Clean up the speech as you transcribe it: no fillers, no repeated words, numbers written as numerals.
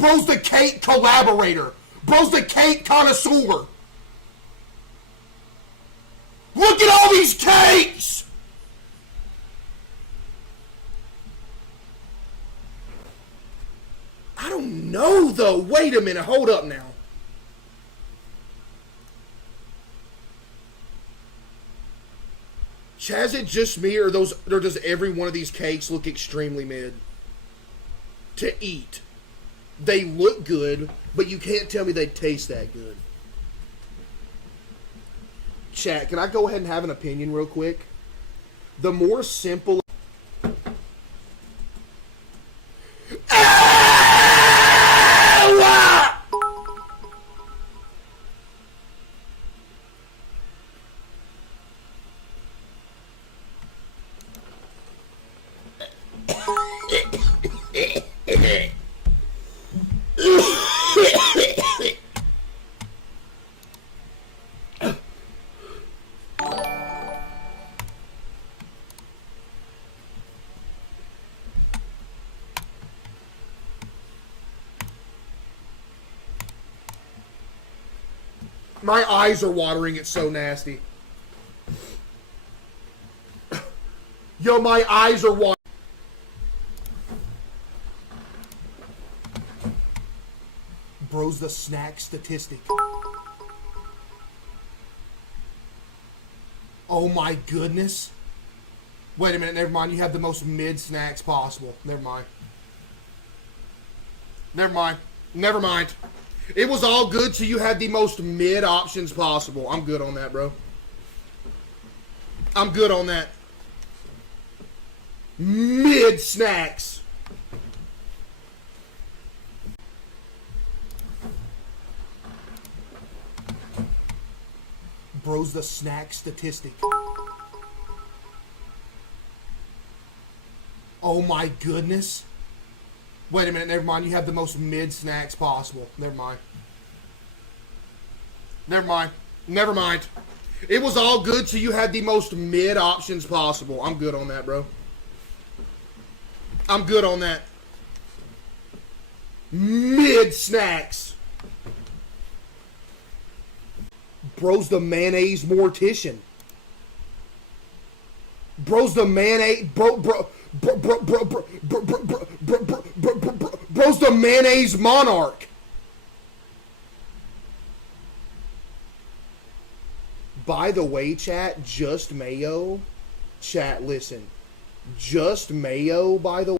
Bro's the cake collaborator. Bro's the cake connoisseur. Look at all these cakes! I don't know, though. Wait a minute. Hold up now. Is it just me, or does every one of these cakes look extremely mid to eat? They look good, but you can't tell me they taste that good. Chat, can I go ahead and have an opinion real quick? The more simple... My eyes are watering. It's so nasty. Yo, my eyes are watering. Bro's the snack statistic. Oh my goodness. Wait a minute, never mind. You have the most mid snacks possible. Never mind. Never mind. Never mind. It was all good, so you had the most mid options possible. I'm good on that, bro. I'm good on that. Mid snacks. Bro's the snack statistic. Oh my goodness. Wait a minute, never mind. You have the most mid snacks possible. Never mind. Never mind. Never mind. It was all good, so you had the most mid options possible. I'm good on that, bro. I'm good on that. Mid snacks. Bro's the mayonnaise mortician. Bro's the mayonnaise... Bro's the mayonnaise monarch. By the way, chat, just mayo. Chat, listen. Just mayo, by the way.